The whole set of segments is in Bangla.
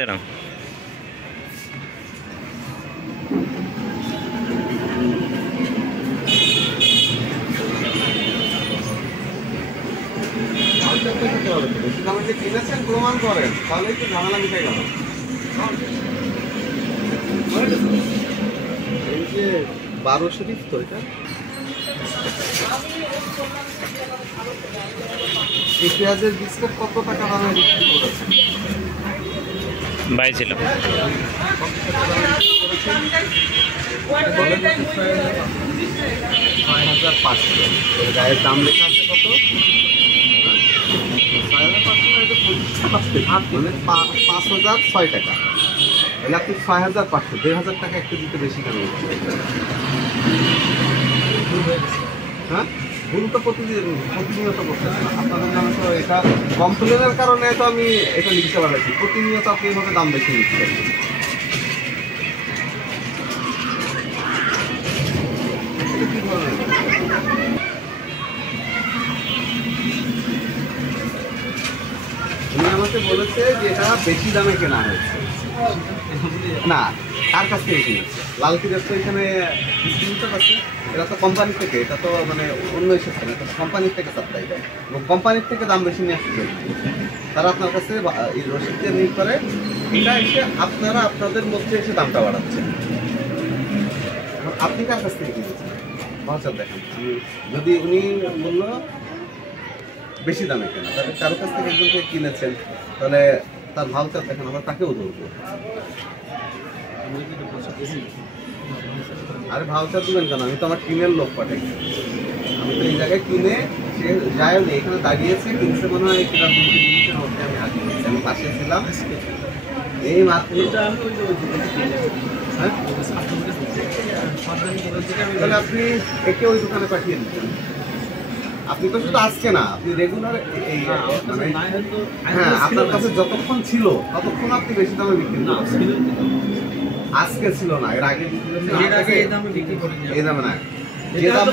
দিলাম। কিনেছেন প্রমাণ করেন, তাহলে একটু ঝামেলা মিশে গেল। এই যে 12 শরীফ তো এটা এই পেঁয়াজের বিস্কুট কত টাকা দামে বিক্রি করেছেন? বাই ছিল 6500। গায়ের দাম লেখা আছে কত? 5,006 টাকা। তাহলে আপনি 6,500, 1,500 টাকা একটু দিতে বেশি কেন? হ্যাঁ, ভুল তো প্রতিনিয়ত করতেছেন। আপনাদের নামে তো এটা কমপ্লেনের কারণে তো আমি এটা লিখতে পারছি। প্রতিনিয়ত আপনি এভাবে দাম বেশি নিচ্ছেন। উনি আমাকে বলেছে যে এটা বেশি দামে কেনা হয়েছে। না, কার কাছ থেকে কিনেছে? লালকিদের তো এখানে ডিস্ট্রিবিউটর আছে, এটা তো কোম্পানি থেকে, এটা তো মানে অন্য এসেছে না, এটা কোম্পানির থেকে সাপ্লাই দেয় এবং কোম্পানির থেকে দাম বেশি নিয়ে আসতে তারা আপনার কাছে এই রসিদ দিয়ে নিয়ে করে, এটা এসে আপনারা আপনাদের মধ্যে এসে দামটা বাড়াচ্ছেন। আপনি কার কাছ থেকে কিনেছেন? ভাউচার দেখেন। যদি উনি বললো বেশি দামে কেনা, তাহলে কারো কাছ থেকে একজন থেকে কিনেছেন, তাহলে তার ভাউচার দেখেন, আমরা তাকেও ধরবো। আরে ভাউচার দিবেন কেন? আমি তো আমার কিনের লোক পাঠাই। আমি তো এই জায়গায় কিনে, সে যাই নেই, এখানে দাঁড়িয়েছে, কিনছে মনে হয় কিনা 2 মিনিটের মধ্যে আমি আগে নিয়েছি। আমি পাশে ছিলাম এই মাত্র। হ্যাঁ, তাহলে আপনি একে ওই দোকানে পাঠিয়ে দিচ্ছেন। আপনি তো শুধু আজকে না, আপনি রেগুলার এই হ্যাঁ, আপনার কাছে যতক্ষণ ছিল ততক্ষণ আপনি বেশি দামে বিক্রি করছেন। আজকে ছিল না, এর আগে এই দামে না, যে দাম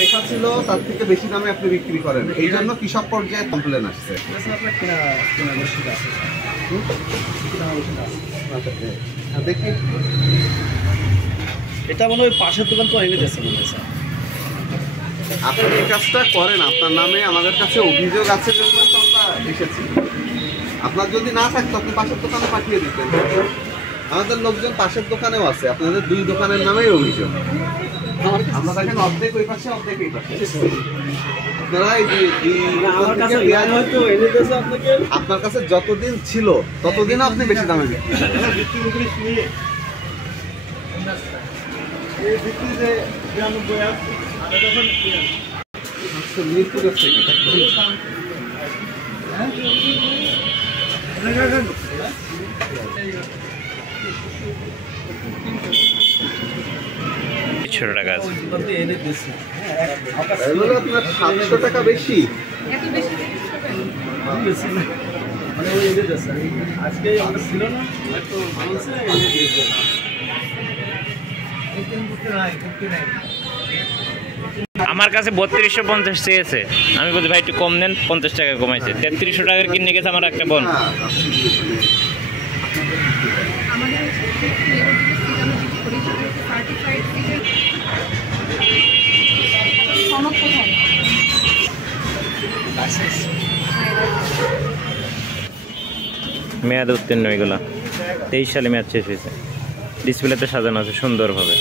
লেখা ছিল তার থেকে বেশি দামে আপনি বিক্রি করেন। এই জন্য কৃষক পর্যায়ে কমপ্লেন আসছে। দেখি, এটা মনে হয় পাশের দোকান তো এনে দিয়েছে মনে হয়। আপনি এই কাজটা করেন, আপনার নামে আমাদের কাছে অভিযোগ আছে জন্য তো আমরা এসেছি। আপনার যদি না থাকতো আপনি পাশের দোকানে পাঠিয়ে দিতেন। আমাদের লোকজন পাশের দোকানেও আছে, আপনাদের 2 দোকানের নামেই অভিযোগ। আমরা দেখেন অর্ধেক ওই পাশে, অর্ধেক এই পাশে। আপনারা আপনার কাছে যতদিন ছিল ততদিন আপনি বেশি দামে মিরপুরের থেকে ছোট টাকা আছে। আপনার 700 টাকা বেশি। আজকে আমাদের ছিল না, আমার কাছে 3250 চেয়েছে। আমি বলছি ভাই একটু কম দেন, 50 টাকা কমাইছে। 3300 টাকার কিনে গেছে আমার একটা বোন। মেয়াদ উত্তীর্ণ এগুলো 23 সালে মেয়াদ শেষ হয়েছে। ডিসপ্লেতে সাজানো আছে সুন্দরভাবে।